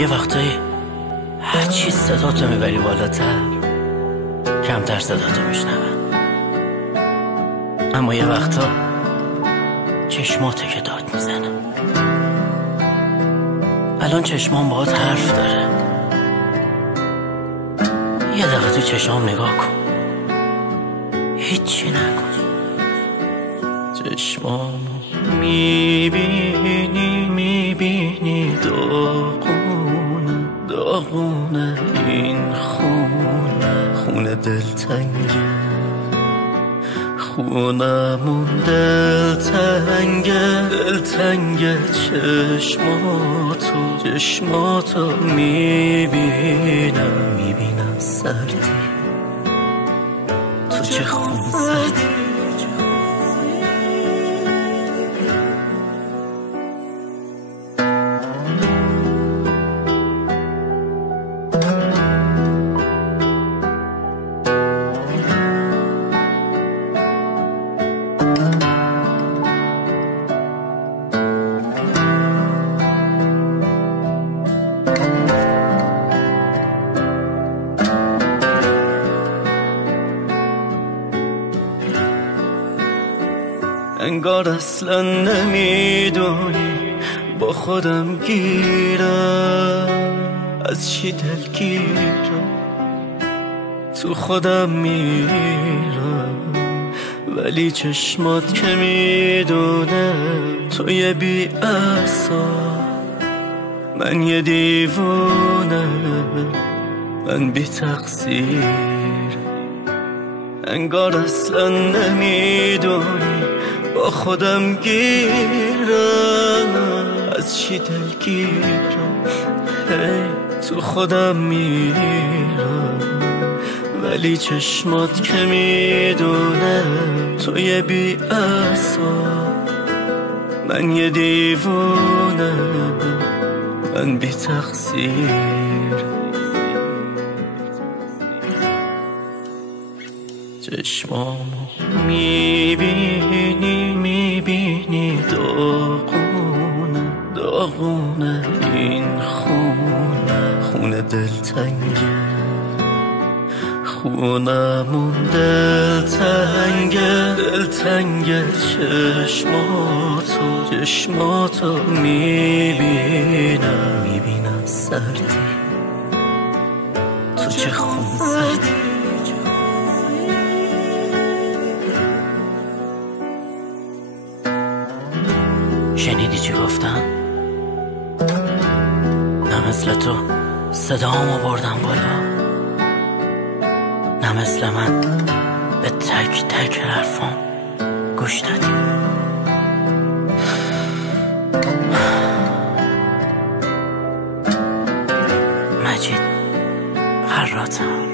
یه وقتایی هرچی صداتو میبری بالاتر کمتر صداتو میشنون، اما یه وقتا چشماته که داد میزنه. الان چشمام باهات حرف داره، یه دقیقه تو چشمام نگاه کن، هیچی نکن. چشمامو میبینی داغونه این خونه دلتنگه، خونمون دلتنگه. چشماتو میبینم سردی، تو چه خون سردی. انگار اصلا نمیدونی با خودم گیرم، از چی دلگیرم تو خودم میرم، ولی چشمات که میدونه تو یه بی اعصاب، من یه دیوونه، من بی تقصیر. انگار اصلا نمیدونی با خودم گیرم، از چی دلگیرم تو خودم میرم، ولی چشمات که میدونه تو یه بی اعصاب، من یه دیوونه، من بی تقصیر. چشمامو میبینی داغونه این خونه دلتنگه، خونمون دلتنگه. چشماتو میبینم سردی، تو چه خون سردی. شنیدی چی گفتم؟ نه مثل تو صدامو بردم بالا، نه مثل من به تک تک حرفام گوش دادی. مجید فراتم.